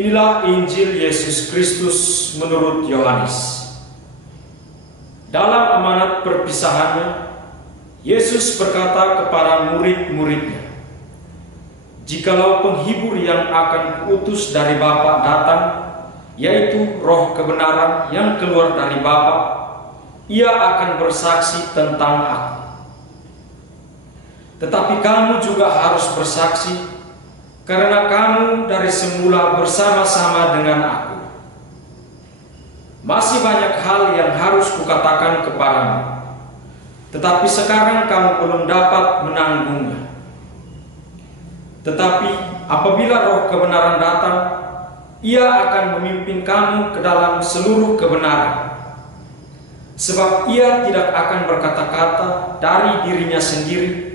Inilah Injil Yesus Kristus menurut Yohanes. Dalam amanat perpisahannya, Yesus berkata kepada murid-muridnya, "Jikalau penghibur yang akan kuutus dari Bapa datang, yaitu Roh kebenaran yang keluar dari Bapa, ia akan bersaksi tentang Aku. Tetapi kamu juga harus bersaksi, karena kamu dari semula bersama-sama dengan Aku. Masih banyak hal yang harus kukatakan kepadamu, tetapi sekarang kamu belum dapat menanggungnya. Tetapi apabila Roh kebenaran datang, ia akan memimpin kamu ke dalam seluruh kebenaran. Sebab ia tidak akan berkata-kata dari dirinya sendiri,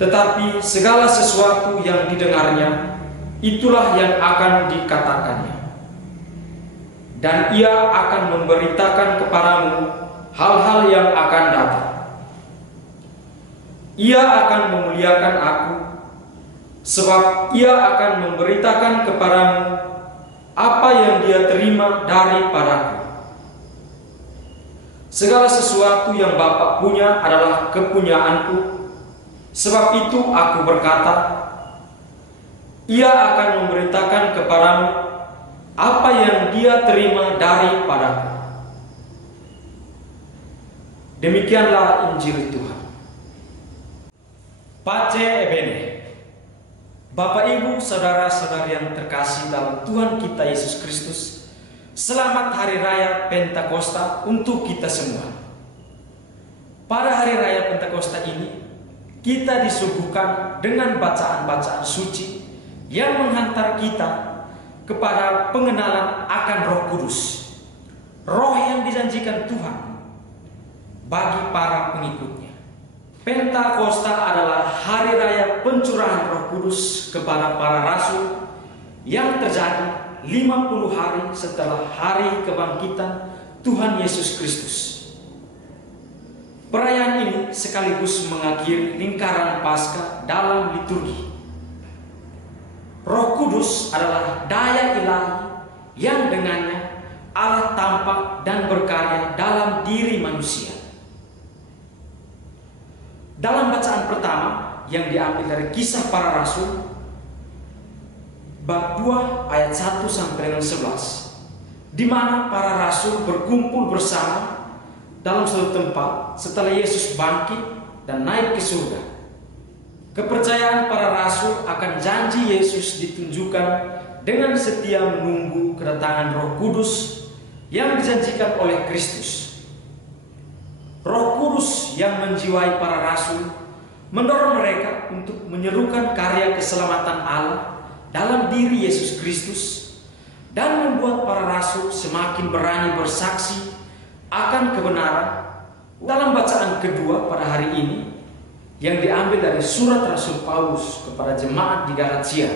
tetapi segala sesuatu yang didengarnya, itulah yang akan dikatakannya. Dan ia akan memberitakan kepadamu hal-hal yang akan datang. Ia akan memuliakan Aku, sebab ia akan memberitakan kepadamu apa yang dia terima daripadaku. Segala sesuatu yang Bapa punya adalah kepunyaanku. Sebab itu Aku berkata, ia akan memberitakan kepadamu apa yang dia terima daripadaku." Demikianlah Injil Tuhan. Pace Ebene. Bapak, Ibu, saudara-saudari yang terkasih dalam Tuhan kita Yesus Kristus, selamat Hari Raya Pentakosta untuk kita semua. Pada Hari Raya Pentakosta ini, kita disuguhkan dengan bacaan-bacaan suci yang menghantar kita kepada pengenalan akan Roh Kudus, Roh yang dijanjikan Tuhan bagi para pengikutnya. Pentakosta adalah hari raya pencurahan Roh Kudus kepada para rasul yang terjadi 50 hari setelah hari kebangkitan Tuhan Yesus Kristus. Perayaan ini sekaligus mengakhiri lingkaran Paskah dalam liturgi. Roh Kudus adalah daya ilahi yang dengannya Allah tampak dan berkarya dalam diri manusia. Dalam bacaan pertama yang diambil dari Kisah Para Rasul, bab 2 ayat 1 sampai dengan 11, di mana para rasul berkumpul bersama dalam suatu tempat setelah Yesus bangkit dan naik ke surga. Kepercayaan para rasul akan janji Yesus ditunjukkan dengan setia menunggu kedatangan Roh Kudus yang dijanjikan oleh Kristus. Roh Kudus yang menjiwai para rasul mendorong mereka untuk menyerukan karya keselamatan Allah dalam diri Yesus Kristus dan membuat para rasul semakin berani bersaksi akan kebenaran. Dalam bacaan kedua pada hari ini yang diambil dari surat Rasul Paulus kepada jemaat di Galatia,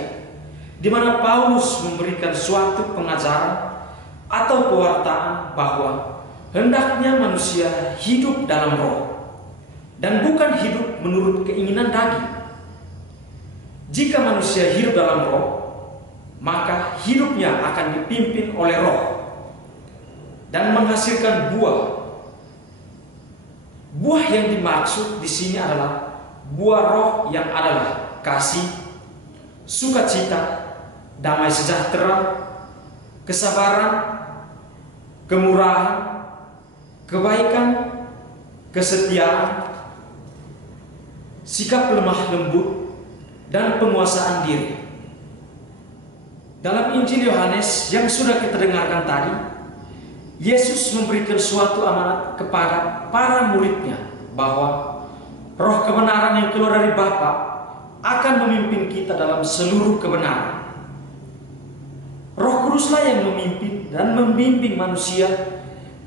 di mana Paulus memberikan suatu pengajaran atau pewartaan bahwa hendaknya manusia hidup dalam roh dan bukan hidup menurut keinginan daging. Jika manusia hidup dalam roh, maka hidupnya akan dipimpin oleh roh dan menghasilkan buah. Buah yang dimaksud di sini adalah buah roh yang adalah kasih, sukacita, damai sejahtera, kesabaran, kemurahan, kebaikan, kesetiaan, sikap lemah lembut, dan penguasaan diri. Dalam Injil Yohanes yang sudah kita dengarkan tadi, Yesus memberikan suatu amanat kepada para muridnya bahwa Roh kebenaran yang keluar dari Bapa akan memimpin kita dalam seluruh kebenaran. Roh Kuduslah yang memimpin dan membimbing manusia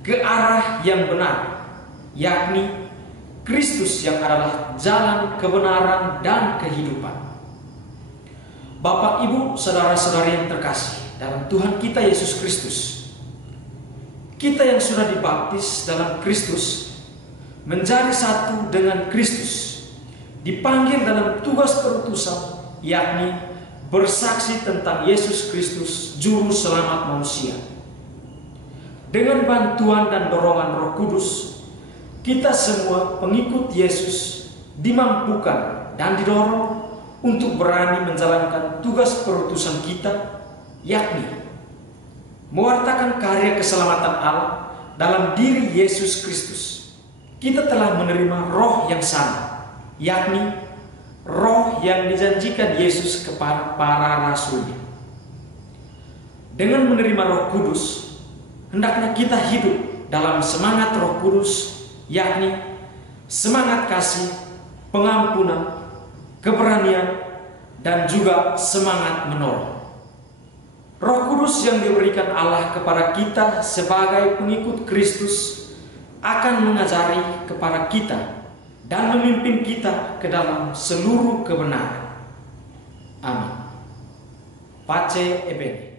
ke arah yang benar, yakni Kristus yang adalah jalan kebenaran dan kehidupan. Bapak, Ibu, saudara-saudari yang terkasih dalam Tuhan kita Yesus Kristus, kita yang sudah dibaptis dalam Kristus menjadi satu dengan Kristus, dipanggil dalam tugas perutusan, yakni bersaksi tentang Yesus Kristus, Juru Selamat manusia. Dengan bantuan dan dorongan Roh Kudus, kita semua pengikut Yesus dimampukan dan didorong untuk berani menjalankan tugas perutusan kita, yakni mewartakan karya keselamatan Allah dalam diri Yesus Kristus. Kita telah menerima roh yang sama, yakni roh yang dijanjikan Yesus kepada para rasulnya. Dengan menerima Roh Kudus, hendaknya kita hidup dalam semangat Roh Kudus, yakni semangat kasih, pengampunan, keberanian, dan juga semangat menolong. Roh Kudus yang diberikan Allah kepada kita sebagai pengikut Kristus akan mengajari kepada kita dan memimpin kita ke dalam seluruh kebenaran. Amin. Pace Ebene.